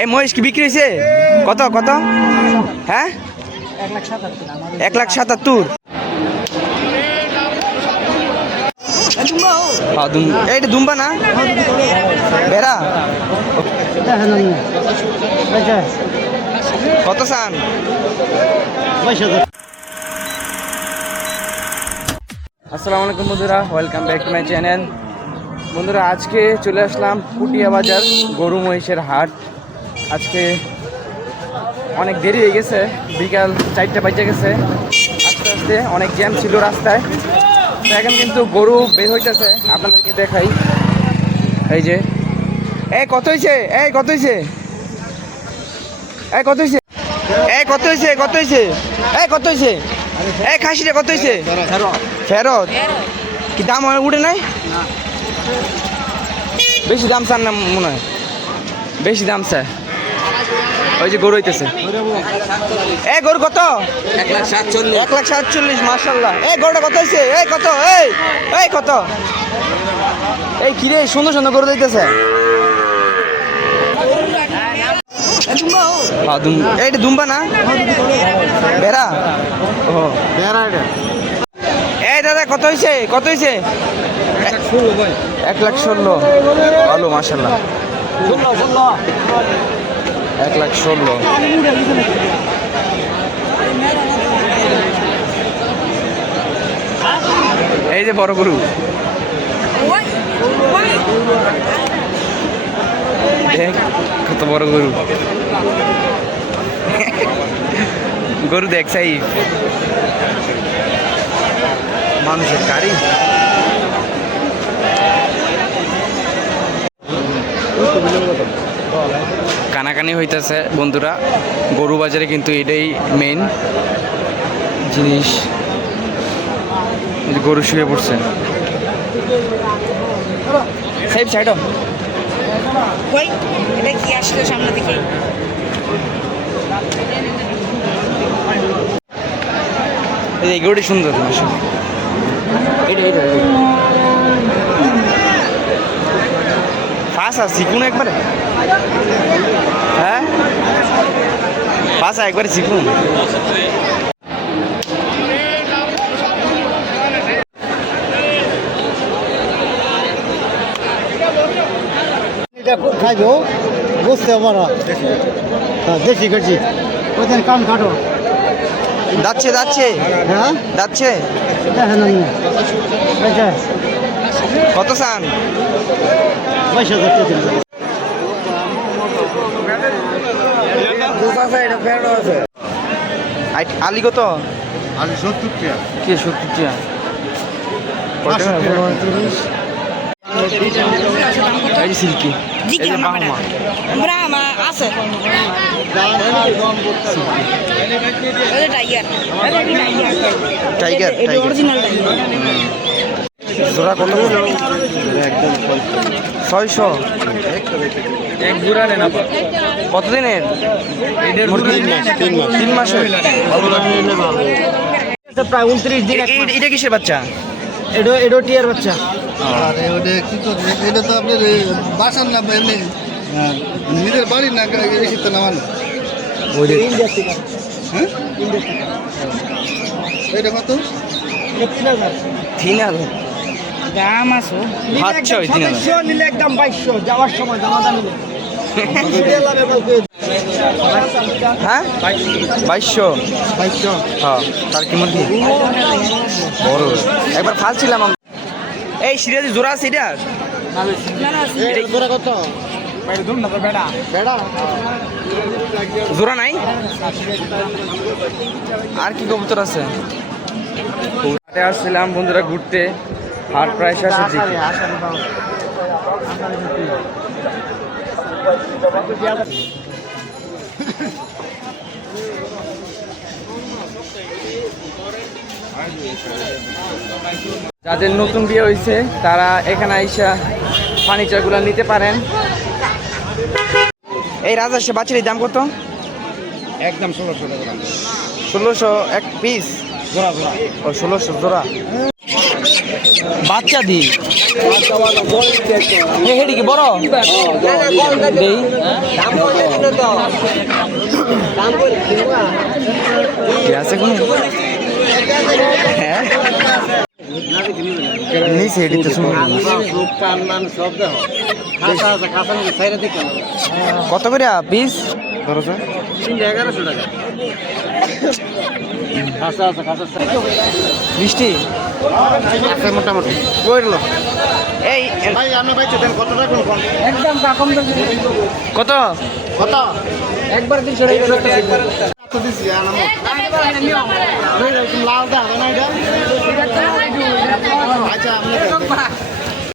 এই মহিষ কি বিক্রি হয়েছে? কত কত? হ্যাঁ 1,77,000। এইটা দুম্বা না বেড়া? কত চান? আসসালামু আলাইকুম বন্ধুরা, welcome back to my channel. বন্ধুরা আজকে চলে আসলাম পুটিয়া বাজার গরু মহিষের হাট। আজকে অনেক দেরি হয়ে গেছে, বিকাল 4টা বাজে গেছে। আস্তে আস্তে অনেক জ্যাম ছিল রাস্তায়। তো এখন কিন্তু গরু বের হইতেছে, আপনাদেরকে দেখাই। এই যে কত হয়েছে? কত হয়েছে? কত হয়েছে? কত হয়েছে? কত হয়েছে? কত হয়েছে? খাসিটা কত হয়েছে? ফেরত কি দাম উঠে নাই? বেশি দাম চান না মনে হয়, বেশি দাম চায়। ওই যে গরু হইতেছে। গরু কত? 1,47,000। মাশাআল্লাহ। গরুটা কত হয়েছে? কত? কত? কিরে সুন্দর সুন্দর গরু দিতেছে। এইটা দুম্বা না বেড়া? ও বেড়া। দাদা কত হয়েছে? কত হয়েছে? 1,16,000। ভালো মাশাআল্লাহ। 1,16,000। এই যে বড় গরু, কত বড় গরু। গরু দেখছাই মানুষের গাড়ি। কানাকানি হইতেছে বন্ধুরা, গরু বাজারে কিন্তু এটাই মেইন জিনিস। গরু শুয়ে পড়ছে। সাইড সাইড এটা কি আসলো সামনে দিকে? এই গরুটি সুন্দর। ফাঁসা শিখুন একবারে। হ্যাঁ ফাঁসা একবারে শিখুন। খাইব বুঝতে পারা দেশি করছি ওইখানে কাম কাটো যাচ্ছে যাচ্ছে হ্যাঁ যাচ্ছে। কত চান? 22,000 আলি কত? আলু 70 টাকা। কি 70 টাকা? এই সিল্কি, এই যে বাহামা। ব্রাহ্মা আছে টাইগার এটা অরিজিনাল জোড়া কত? একদম 600। এক জোড়া নেন কতদিনের? 3 মাসের। প্রায় 29 দিন। এটা কিসের বাচ্চা? এটা টিয়ার বাচ্চা। আরে ওটা কি করবে? এটা তো আপনার বাসার না এমনি নিজের বাড়ির না এসে তো নামান। হ্যাঁ এটা কত? 3,000। দাম আছে আচ্ছা ওই 3,000 নিলে একদম 2200 যাওয়ার সময় জামাটা নিলে। হ্যাঁ 2200। হ্যাঁ তার কি মুরগি বড়। একবার ফালছিলাম আমি। এই সিরিয়ালি জোড়া আছে এটা? কত? জোড়া নাই? আর কি কবুতর আছে? হাটে আসছিলাম বন্ধুরা ঘুরতে, হাট প্রায় শেষের দিকে। যাদের নতুন বিয়ে হয়েছে তারা এখানে আইসা ফার্নিচারগুলো নিতে পারেন। এই রাজহাঁসের বাচ্চাটির দাম কত? একদম 1600 টাকা। 1600 এক পিস? জোড়া জোড়া। ও 1600 জোড়া। বাচ্চা দি হেডি কি বড় দেই কি আছে কোন হ্যাঁ নিচে হেডি তো শুনুন কত করে পিস ধরো স্যার 1100 টাকা কাঁচা আছে কাঁচা মিষ্টি আছে মোটামুটি কইরলো এই ভাই আপনি ভাই দেন কত টাকা কোন একদম কম কত কত একবার 300 টাকা একবার কত দিছি আনাম লাল দা না এটা আচ্ছা আপনি